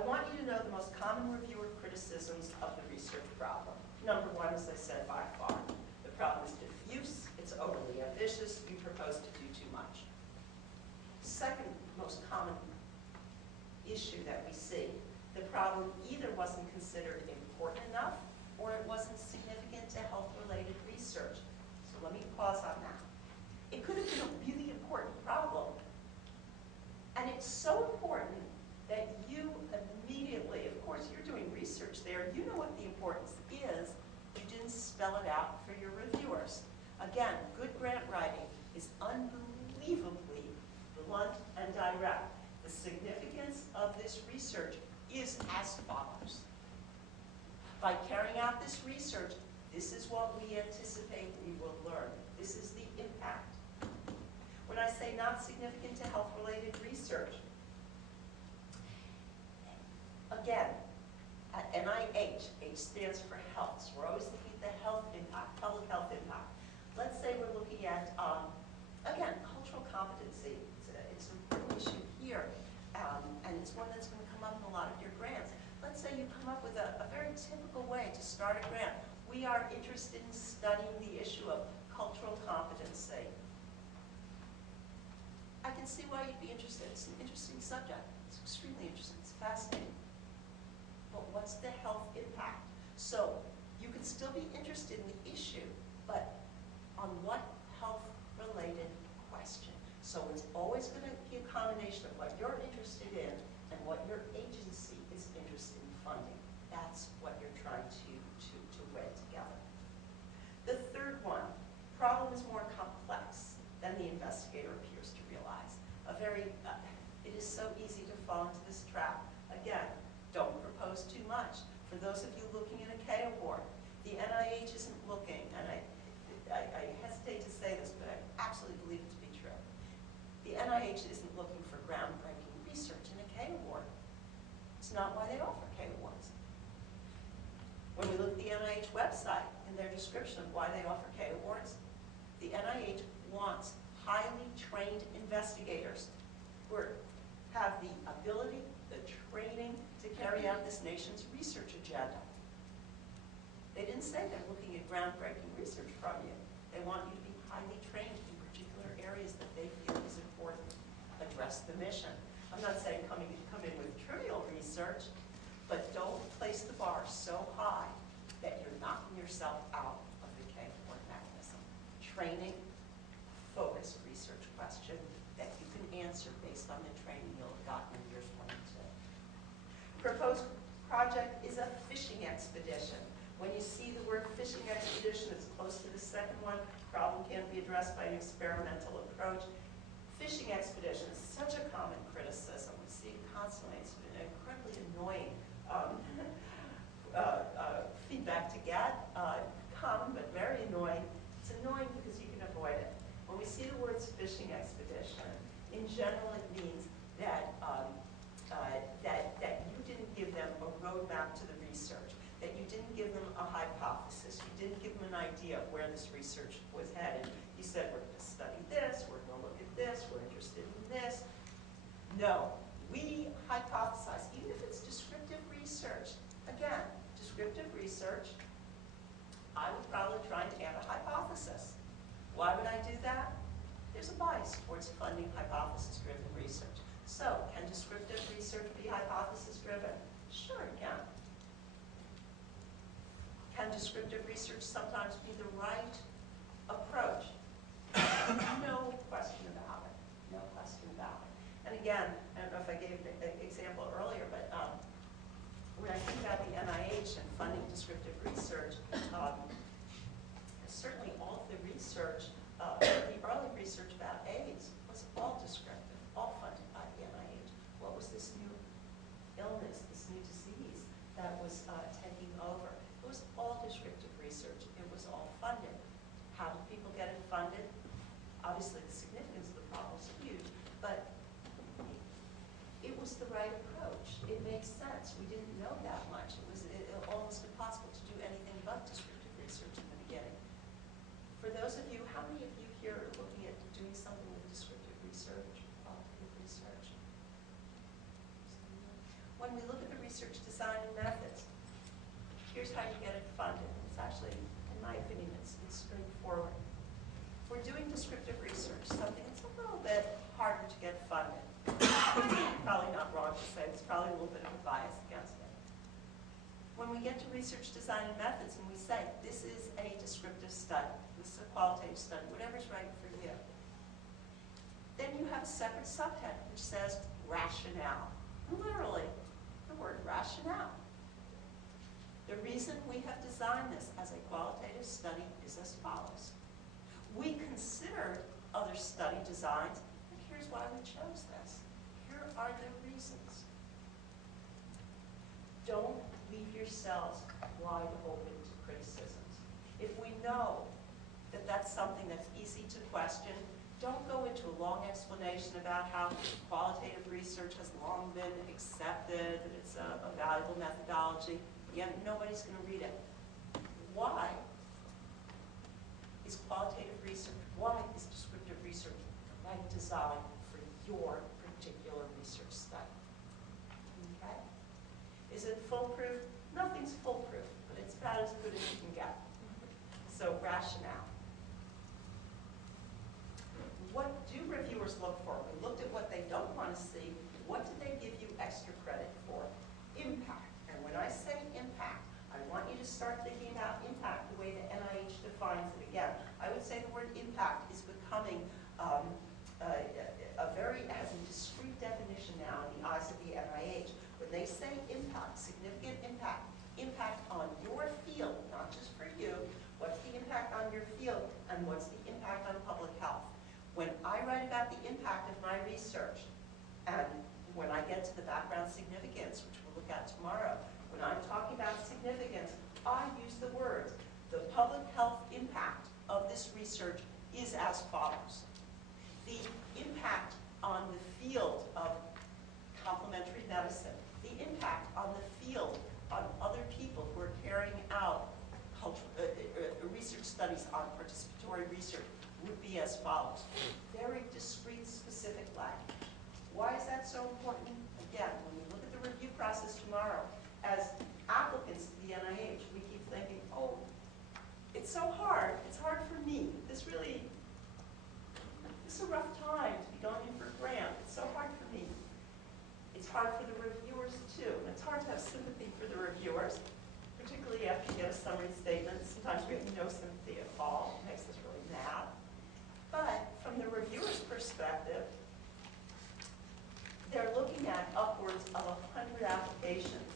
I want you to know the most common reviewer criticisms of the research problem. Number one, as I said, by far, the problem is diffuse, it's overly ambitious, you propose to do too much. Second most common issue that we see, the problem either wasn't considered important enough or it wasn't significant to health-related research. So let me pause on that. It could have been a really important problem, and it's so important that you immediately, of course you're doing research there, you know what the importance is, you didn't spell it out for your reviewers. Again, good grant writing is unbelievably blunt and direct. The significance of this research is as follows. By carrying out this research, this is what we anticipate we will learn. This is the impact. When I say not significant to health-related research, again, at NIH, H stands for health, so we're always looking at the health impact, public health impact. Let's say we're looking at, again, cultural competency. It's an important issue here, and it's one that's going to come up in a lot of your grants. Let's say you come up with a very typical way to start a grant. We are interested in studying the issue of cultural competency. I can see why you'd be interested. It's an interesting subject. It's extremely interesting. It's fascinating. But what's the health impact? So you can still be interested in the issue, but on what health-related question? So it's always going to be a combination of what you're interested in and what your agency is interested in funding. That's what you're trying to wed together. The third one, problem is more complex than the investigator appears to realize. It is so easy to fall into this trap. Again, don't propose too much. For those of you looking at a K award, the NIH isn't looking, and I hesitate to say this, but I absolutely believe it to be true. The NIH isn't looking for groundbreaking research in a K award. It's not why they offer K awards. When we look at the NIH website and their description of why they offer K awards, the NIH wants highly trained investigators who have the ability, the training to carry out this nation's research agenda. They didn't say they're looking at groundbreaking research from you. They want you to be highly trained in particular areas that they feel is important. Address the mission. I'm not saying come in with trivial research, but don't place the bar so high that you're knocking yourself out of the K award mechanism. Training, focused research question that you can answer based on the training you'll have gotten in years 1 and 2. Proposed project is a fishing expedition. When you see the word fishing expedition, it's close to the second one. Problem can be addressed by an experimental approach. Fishing expedition is such a common criticism. We see it constantly. It's been incredibly annoying feedback to get. Common, but very annoying. It's annoying because you can avoid it. When we see the words fishing expedition, in general it means that that you didn't give them a roadmap to the research, that you didn't give them a hypothesis, you didn't give them an idea of where this research was headed. You said, we're going to study this, we're going to look at this, we're interested in this. No, we hypothesize, even if it's descriptive research. Again, descriptive research, I would probably try and add a hypothesis. Why would I do that? There's a bias towards funding hypothesis-driven research. So, can descriptive research be hypothesis-driven? Sure, it can. Can descriptive research sometimes be the right approach? No question about it. No question about it. And again, I don't know if I gave an example earlier, but when I think about the NIH and funding descriptive research, certainly all of the research, the early research about AIDS was all descriptive, all funded by the NIH. What was this new illness, this new disease that was taking over? It was all descriptive research. It was all funded. How did people get it funded? Obviously, the significance of the problem is huge, but it was the right approach. It made sense. We didn't know that much. It was almost impossible to do anything but descriptive research in the beginning. For those of you, how many of you here are looking at doing something with descriptive research, qualitative research? When we look at the research design and methods. Here's how you get it funded. It's actually, in my opinion, it's straightforward. If we're doing descriptive research, something that's a little bit harder to get funded. Probably not wrong to say, it's probably a little bit of a bias against it. When we get to research design and methods and we say, this is a descriptive study, this is a qualitative study, whatever's right for you, then you have a separate subhead which says rationale. Literally, the word rationale. The reason we have designed this as a qualitative study is as follows. We considered other study designs, and here's why we chose this. Here are the reasons. Don't leave yourselves wide open to criticisms. If we know that that's something that's easy to question, don't go into a long explanation about how qualitative research has long been accepted, that it's a valuable methodology. Again, nobody's going to read it. Why is qualitative research, why is descriptive research the right design for your particular research study? Okay? Is it foolproof? Nothing's foolproof, but it's about as good as you can get. So, rationale. What do reviewers look for? We looked at what they don't want to see. What do they give you extra credit for? Impact. And when I say impact, I want you to start thinking about impact the way the NIH defines it. Again, I would say the word impact is becoming has a discrete definition now in the eyes of the NIH. When they say impact, significant impact, impact on your field, not just for you, what's the impact on your field, and what's the impact on public health? When I write about the impact of my research, and when I get to the background significance, which we'll look at tomorrow, when I'm talking about significance, I use the words, the public health impact of this research is as follows. The impact on the field of complementary medicine, the impact on the field on other people who are carrying out research studies on participatory research would be as follows. Very discrete, specific language. Why is that so important? Again, when we look at the review process tomorrow, as applicants to the NIH, we keep thinking, oh, it's so hard. It's hard for me. This is a rough time to be going in for a grant. It's so hard for me. It's hard for the reviewers, too. And it's hard to have sympathy for the reviewers, particularly after you get a summary statement. Sometimes we have no sympathy at all. It makes us really mad. But from the reviewer's perspective, they're looking at upwards of 100 applications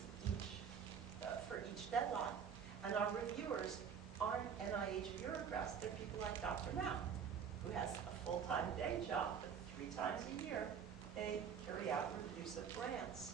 for each deadline. And our reviewers aren't NIH bureaucrats. They're people like Dr. Mao, who has a full-time day job, but 3 times a year they carry out reviews of grants.